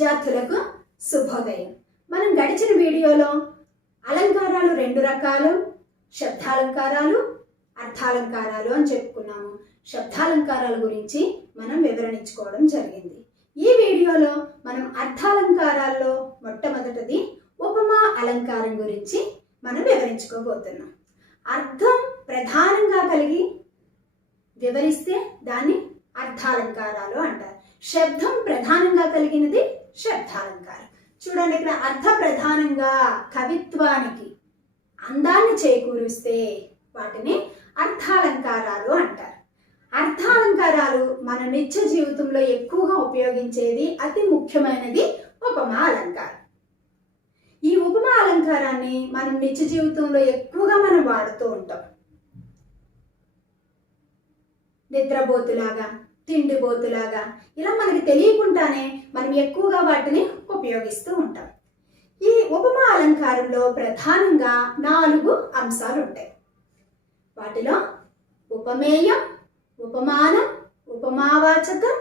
విద్యార్థులకు శుభోదయం. మనం గడిచిన వీడియోలో అలంకారాలు రెండు రకాలు, శబ్దాలంకారాలు, అర్థాలంకారాలు అని చెప్పుకున్నాము. శబ్దాలంకారాల గురించి మనం వివరణించుకోవడం జరిగింది. ఈ వీడియోలో మనం అర్థాలంకారాల్లో మొట్టమొదటిది ఉపమా అలంకారం గురించి మనం వివరించుకోబోతున్నాం. అర్థం ప్రధానంగా కలిగి వివరిస్తే దాన్ని అర్థాలంకారాలు అంటారు. శబ్దం ప్రధానంగా కలిగినది శబ్దాలంకారం. చూడండి, ఇక్కడ అర్థ ప్రధానంగా కవిత్వానికి అందాన్ని చేకూరుస్తే వాటిని అర్థాలంకారాలు అంటారు. అర్థాలంకారాలు మన నిత్య జీవితంలో ఎక్కువగా ఉపయోగించేది అతి ముఖ్యమైనది ఉపమా అలంకారం. ఈ ఉపమా అలంకారాన్ని మనం నిత్య జీవితంలో ఎక్కువగా మనం వాడుతూ ఉంటాం. నిద్రబోతులాగా, తిండిబోతులాగా, ఇలా మనకి తెలియకుండానే మనం ఎక్కువగా వాటిని ఉపయోగిస్తూ ఉంటాం. ఈ ఉపమా అలంకారంలో ప్రధానంగా 4 అంశాలు ఉంటాయి. వాటిలో ఉపమేయం, ఉపమానం, ఉపమావాచకం,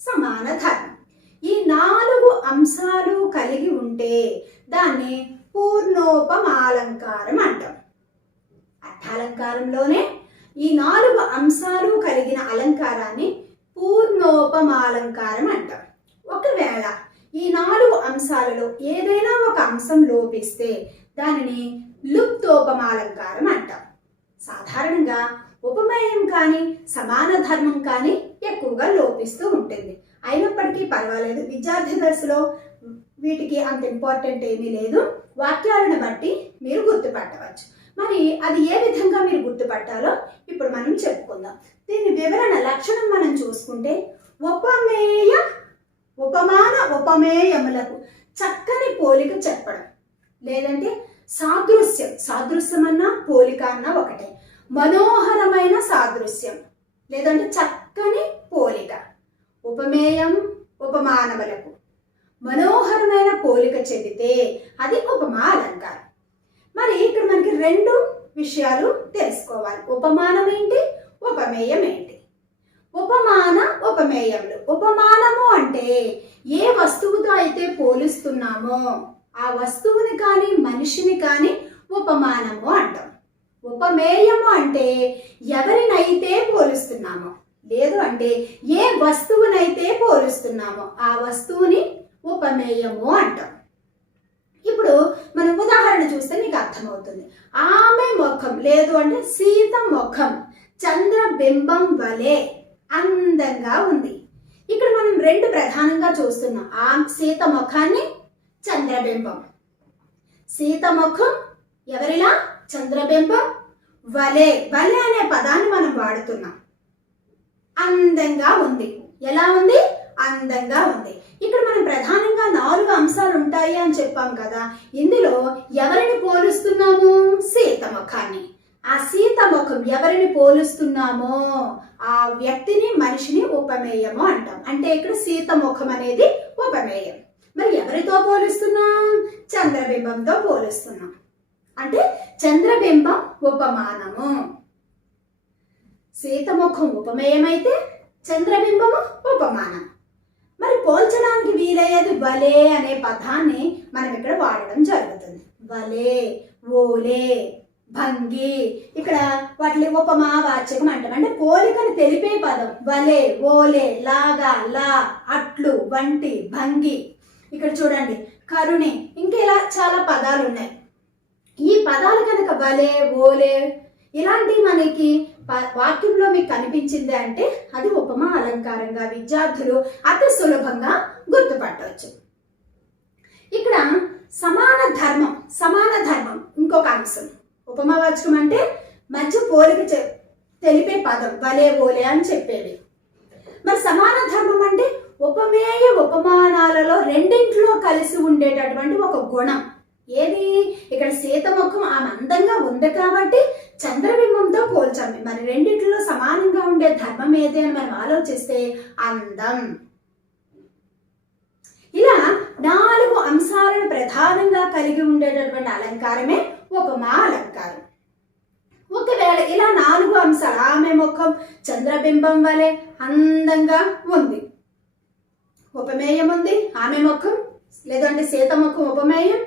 సమాన ధర్మం. ఈ 4 అంశాలు కలిగి ఉంటే దాన్ని పూర్ణోపమాలంకారం అంటాం. అర్థాలంకారంలోనే ఈ 4 అంశాలు కలిగిన అలంకారాన్ని పూర్ణోపమాలంకారం అంటాం. ఒకవేళ ఈ 4 అంశాలలో ఏదైనా ఒక అంశం లోపిస్తే దానిని లుప్తోపమాలంకారం అంటాం. సాధారణంగా ఉపమేయం కానీ సమాన ధర్మం కానీ ఎక్కువగా లోపిస్తూ ఉంటుంది. అయినప్పటికీ పర్వాలేదు, విద్యార్థి దశలో వీటికి అంత ఇంపార్టెంట్ ఏమీ లేదు. వాక్యాలను బట్టి మీరు గుర్తుపట్టవచ్చు. మరి అది ఏ విధంగా మీరు గుర్తుపట్టాలో ఇప్పుడు మనం చెప్పుకుందాం. దీని వివరణ లక్షణం మనం చూసుకుంటే, ఉపమేయ ఉపమాన ఉపమేయములకు చక్కని పోలిక చెప్పడం, లేదంటే సాదృశ్యం, సాదృశ్యం అన్నా పోలిక అన్నా ఒకటే. మనోహరమైన సాదృశ్యం లేదంటే చక్కని పోలిక. ఉపమేయం ఉపమానములకు మనోహరమైన పోలిక చెబితే అది ఉపమా అలంకారం. మరి ఇక్కడ మనకి 2 విషయాలు తెలుసుకోవాలి. ఉపమానం ఏంటి, ఉపమేయం ఏంటి? ఉపమాన ఉపమేయములు. ఉపమానము అంటే ఏ వస్తువుతో అయితే పోలుస్తున్నామో ఆ వస్తువుని కానీ మనిషిని కానీ ఉపమానము అంటాం. ఉపమేయము అంటే ఎవరినైతే పోలుస్తున్నామో, లేదు అంటే ఏ వస్తువునైతే పోలుస్తున్నామో ఆ వస్తువుని ఉపమేయము అంటాం. ఇప్పుడు మనం ఉదాహరణ చూస్తే మీకు అర్థమవుతుంది. ఆమె ముఖం, లేదు అంటే సీత ముఖం చంద్రబింబం వలె అందంగా ఉంది. ఇక్కడ మనం 2 ప్రధానంగా చూస్తున్నాం. ఆ సీత ముఖాన్ని, చంద్రబింబం. సీత ముఖం ఎవరిలా? చంద్రబింబం వలె. వలె అనే పదాన్ని మనం వాడుతున్నాం. అందంగా ఉంది. ఎలా ఉంది? అందంగా ఉంది. ఇక్కడ మనం ప్రధానంగా 4 అంశాలు ఉంటాయి అని చెప్పాం కదా. ఇందులో ఎవరిని పోలుస్తున్నాము? సీత ముఖాన్ని. ఆ సీత ముఖం ఎవరిని పోలుస్తున్నామో ఆ వ్యక్తిని, మనిషిని ఉపమేయము అంటాం. అంటే ఇక్కడ సీత ముఖం అనేది ఉపమేయం. మరి ఎవరితో పోలుస్తున్నాం? చంద్రబింబంతో పోలుస్తున్నాం. అంటే చంద్రబింబం ఉపమానము. సీతముఖం ఉపమేయమైతే చంద్రబింబము ఉపమానం. మరి పోల్చడానికి వీలయ్యేది వలే అనే పదాన్ని మనం ఇక్కడ వాడడం జరుగుతుంది. వలే, ఓలే, భంగి, ఇక్కడ వాటిని ఉపమా వాచకం అంటాం. అంటే పోలికను తెలిపే పదం. వలే, ఓలే, లాగా, లా, అట్లు, వంటి, భంగి. ఇక్కడ చూడండి, కరుణి, ఇంకా ఇలా చాలా పదాలు ఉన్నాయి. ఈ పదాలు కనుక వలే, ఓలే ఇలాంటి మనకి వాక్యంలో మీకు కనిపించింది అంటే అది ఉపమా అలంకారంగా విద్యార్థులు అతి సులభంగా గుర్తుపట్టవచ్చు. ఇక్కడ సమాన ధర్మం, సమాన ధర్మం ఇంకొక అంశం. ఉపమావాచకం అంటే మధ్య పోలిక తెలిపే పదం, వలే, ఓలే అని చెప్పేది. మరి సమాన ధర్మం అంటే ఉపమేయ ఉపమానాలలో రెండింటిలో కలిసి ఉండేటటువంటి ఒక గుణం. ఏది? ఇక్కడ సీతముఖం ఆమె అందంగా ఉంది కాబట్టి చంద్రబింబంతో పోల్చాము. మరి రెండింటిలో సమానంగా ఉండే ధర్మం ఏది అని మనం ఆలోచిస్తే అందం. ఇలా 4 అంశాలను ప్రధానంగా కలిగి ఉండేటటువంటి అలంకారమే ఉపమా అలంకారం. ఒకవేళ ఇలా 4 అంశాలు, ఆమె ముఖం చంద్రబింబం వలె అందంగా ఉంది, ఉపమేయం ఉంది, ఆమె ముఖం లేదంటే సీత ముఖం ఉపమేయం,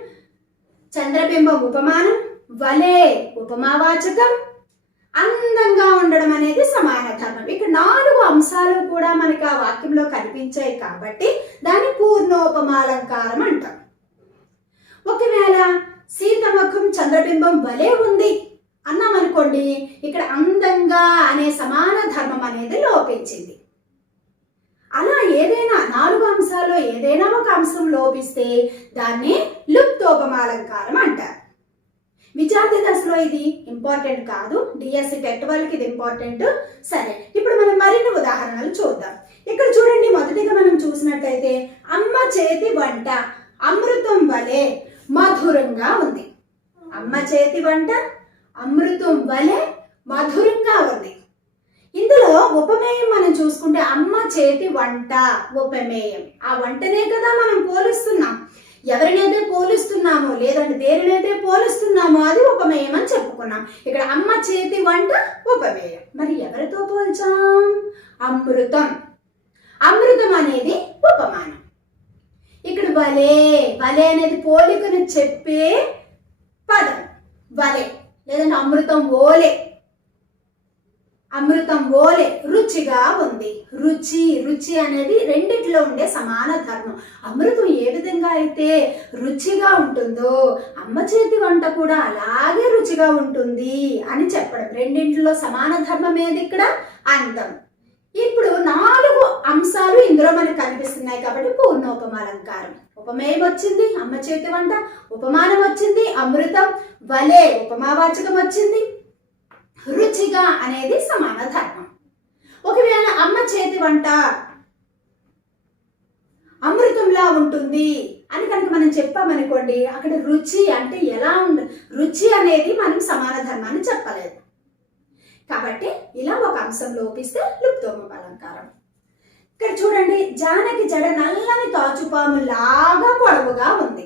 చంద్రబింబం ఉపమానం, వలే ఉపమావాచకం, అందంగా ఉండడం అనేది సమాన ధర్మం. ఇక్కడ 4 అంశాలు కూడా మనకి ఆ వాక్యంలో కనిపించాయి కాబట్టి దాన్ని పూర్ణోపమాలంకారం అంటాం. ఒకవేళ సీత ముఖం చంద్రబింబం వలే ఉంది అన్నామనుకోండి, ఇక్కడ అందంగా అనే సమాన ధర్మం అనేది లోపించింది. అలా ఏదైనా 4 అంశాల్లో ఏదైనా ఒక అంశం లోపిస్తే దాన్ని లుప్తోపమాలంకారం అంటారు. విద్యార్థి దశలో ఇది ఇంపార్టెంట్ కాదు, డిఎస్సి టెట్ వాళ్ళకి ఇది ఇంపార్టెంట్. సరే, ఇప్పుడు మనం మరిన్ని ఉదాహరణలు చూద్దాం. ఇక్కడ చూడండి, మొదటిగా మనం చూసినట్లయితే అమ్మ చేతి వంట అమృతం వలె మధురంగా ఉంది. అమ్మ చేతి వంట అమృతం వలె మధురంగా ఉంది. ఇందులో ఉపమేయం మనం చూసుకుంటే అమ్మ చేతి వంట ఉపమేయం. ఆ వంటనే కదా మనం పోలుస్తున్నాం. ఎవరినైతే పోలుస్తున్నామో లేదంటే దేనినైతే పోలుస్తున్నామో అది ఉపమేయం అని చెప్పుకున్నాం. ఇక్కడ అమ్మ చేతి వంట ఉపమేయం. మరి ఎవరితో పోల్చాం? అమృతం. అమృతం అనేది ఉపమానం. ఇక్కడ వలే, వలే అనేది పోలికను చెప్పే పదం. వలే లేదంటే అమృతం ఓలే, అమృతం ఓలే రుచిగా ఉంది. రుచి, రుచి అనేది రెండిట్లో ఉండే సమాన ధర్మం. అమృతం ఏ విధంగా అయితే రుచిగా ఉంటుందో అమ్మ చేతి వంట కూడా అలాగే రుచిగా ఉంటుంది అని చెప్పడం. రెండింటిలో సమాన ధర్మం ఏది ఇక్కడ? అందం. ఇప్పుడు 4 అంశాలు ఇందులో మనకు కనిపిస్తున్నాయి కాబట్టి పూర్ణోపమాలంకారం. ఉపమేయం వచ్చింది, అమ్మ చేతి వంట, ఉపమానం వచ్చింది, అమృతం, వలే ఉపమావాచకం వచ్చింది, రుచిగా అనేది సమాన ధర్మం. ఒకవేళ అమ్మ చేతి వంట అమృతంలా ఉంటుంది అని కనుక మనం చెప్పామనుకోండి, అక్కడ రుచి అంటే ఎలా రుచి అనేది మనం సమాన ధర్మాన్ని చెప్పలేదు. కాబట్టి ఇలా ఒక అంశం లోపిస్తే లుప్తోపమాలంకారం. ఇక్కడ చూడండి, జానకి జడ నల్లని తాచుపాము లాగా పొడవుగా ఉంది.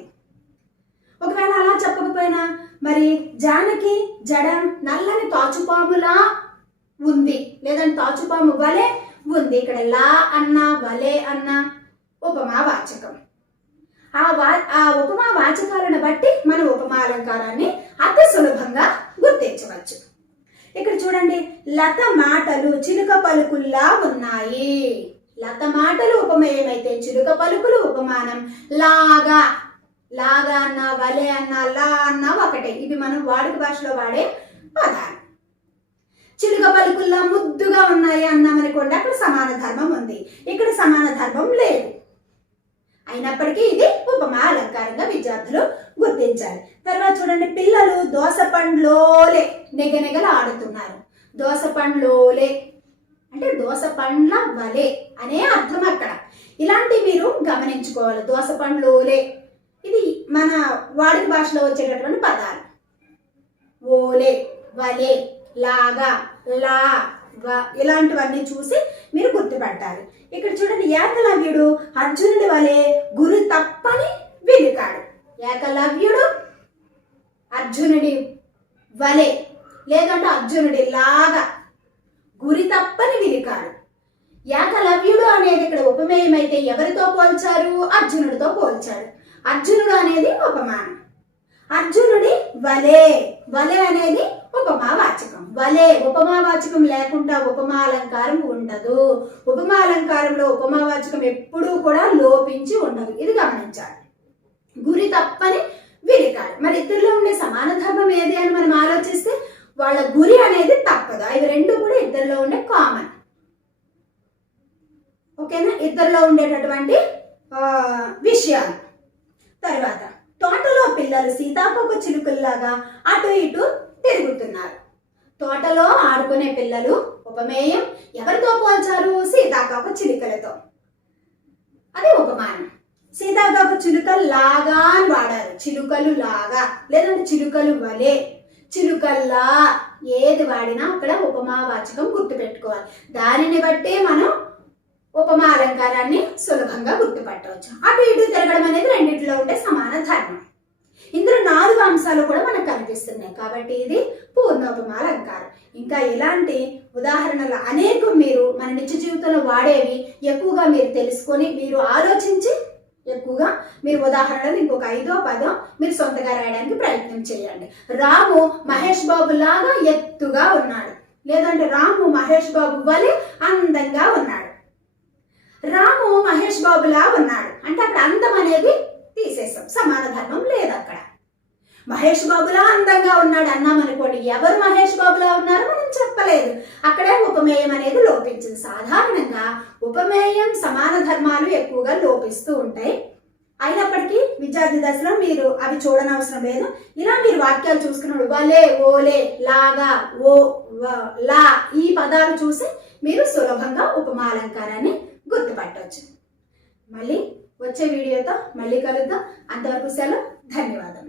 ఒకవేళ అలా చెప్పకపోయినా మరి జానకి జడ నల్లని తాచుపాములా ఉంది లేదంటే తాచుపాము వలె ఉంది. ఇక్కడ లా అన్న వలె అన్న ఉపమావాచకం. ఆ ఉపమావాచకాలను బట్టి మనం ఉపమాలంకారాన్ని అతి సులభంగా గుర్తించవచ్చు. ఇక్కడ చూడండి, లత మాటలు చిలుక పలుకుల్లా ఉన్నాయి. లత మాటలు ఉపమేయం అయితే చిలుక పలుకులు ఉపమానం. లాగా, లాగా అన్న వలే అన్న లా అన్న ఒకటే. ఇవి మనం వాడుక భాషలో వాడే పదాలు. చిలుక పలుకుల్లా ముద్దుగా ఉన్నాయి అన్నామనుకోండి, అక్కడ సమాన ధర్మం ఉంది. ఇక్కడ సమాన ధర్మం లేదు. అయినప్పటికీ ఇది ఉపమా అలంకారంగా విద్యార్థులు గుర్తించాలి. తర్వాత చూడండి, పిల్లలు దోస పండ్లోలే నెగనెగలు ఆడుతున్నారు. దోస పండ్లోలే అంటే దోస పండ్ల వలే అనే అర్థం అక్కడ. ఇలాంటివి మీరు గమనించుకోవాలి. దోస పండ్లోలే ఇది మన వాడుక భాషలో వచ్చేటటువంటి పదాలు. ఓలే, వలే, లాగా, లా, ఇలాంటివన్నీ చూసి మీరు గుర్తుపట్టాలి. ఇక్కడ చూడండి, ఏకలవ్యుడు అర్జునుడి వలె గురి తప్పని వెలికాడు. ఏకలవ్యుడు అర్జునుడి వలె లేదంటే అర్జునుడి లాగా గురి తప్పని వెలికాడు. ఏకలవ్యుడు అనేది ఇక్కడ ఉపమేయం అయితే ఎవరితో పోల్చారు? అర్జునుడితో పోల్చాడు. అర్జునుడు అనేది ఉపమానం. అర్జునుడి వలే, వలే అనేది ఉపమావాచకం. వలే ఉపమావాచకం లేకుండా ఉపమాలంకారం ఉండదు. ఉపమాలంకారంలో ఉపమావాచకం ఎప్పుడూ కూడా లోపించి ఉండదు. ఇది గమనించాలి. గురి తప్పని విరికాడు. మరి ఇద్దరిలో ఉండే సమాన ధర్మం ఏది అని మనం ఆలోచిస్తే వాళ్ళ గురి అనేది తప్పదు. ఇవి రెండు కూడా ఇద్దరిలో ఉండే కామన్. ఓకేనా? ఇద్దరిలో ఉండేటటువంటి విషయాలు. తర్వాత తోటలో పిల్లలు సీతాకోక చిలుకల్లాగా అటు ఇటు తిరుగుతున్నారు. తోటలో ఆడుకునే పిల్లలు ఉపమేయం. ఎవరితో పోల్చారు? సీతాకోక చిలుకలతో. అది ఉపమానం. సీతాకోక చిలుకలు లాగా అని వాడారు. చిలుకలు లాగా లేదంటే చిలుకలు వలే, చిలుకల్లా ఏది వాడినా అక్కడ ఉపమావాచకం గుర్తుపెట్టుకోవాలి. దానిని బట్టే మనం ఉపమా అలంకారాన్ని సులభంగా గుర్తుపట్టవచ్చు. అటు ఇటు తిరగడం అనేది రెండింటిలో ఉండే సమాన ధర్మం. ఇందులో 4 అంశాలు కూడా మనకు కనిపిస్తున్నాయి కాబట్టి ఇది పూర్ణోపమాలంకారం. ఇంకా ఇలాంటి ఉదాహరణలు అనేకం మీరు మన నిత్య జీవితంలో వాడేవి ఎక్కువగా మీరు తెలుసుకొని మీరు ఆలోచించి ఎక్కువగా మీరు ఉదాహరణలు ఇంకొక 5ో 10ో మీరు సొంతగా రాయడానికి ప్రయత్నం చేయండి. రాము మహేష్ బాబు లాగా ఎత్తుగా ఉన్నాడు, లేదంటే రాము మహేష్ బాబు వలె అందంగా ఉన్నాడు. రాము మహేష్ బాబులా ఉన్నాడు అంటే అక్కడ అందం అనేది తీసేసాం, సమాన ధర్మం లేదు అక్కడ. మహేష్ బాబులా అందంగా ఉన్నాడు అన్నాం అనుకోండి, ఎవరు మహేష్ బాబులా ఉన్నారో మనం చెప్పలేదు, అక్కడే ఉపమేయం అనేది లోపించింది. సాధారణంగా ఉపమేయం సమాన ధర్మాలు ఎక్కువగా లోపిస్తూ ఉంటాయి. అయినప్పటికీ విద్యార్థి దశలో మీరు అవి చూడనవసరం లేదు. ఇలా మీరు వాక్యాలు చూసుకున్నప్పుడు వలే, ఓలే, లాగా, ఓ, లా ఈ పదాలు చూసి మీరు సులభంగా ఉపమాలంకారాన్ని గుర్తుపట్టవచ్చు. మళ్ళీ వచ్చే వీడియోతో మళ్ళీ కలుద్దాం. అంతవరకు సెలవు. ధన్యవాదములు.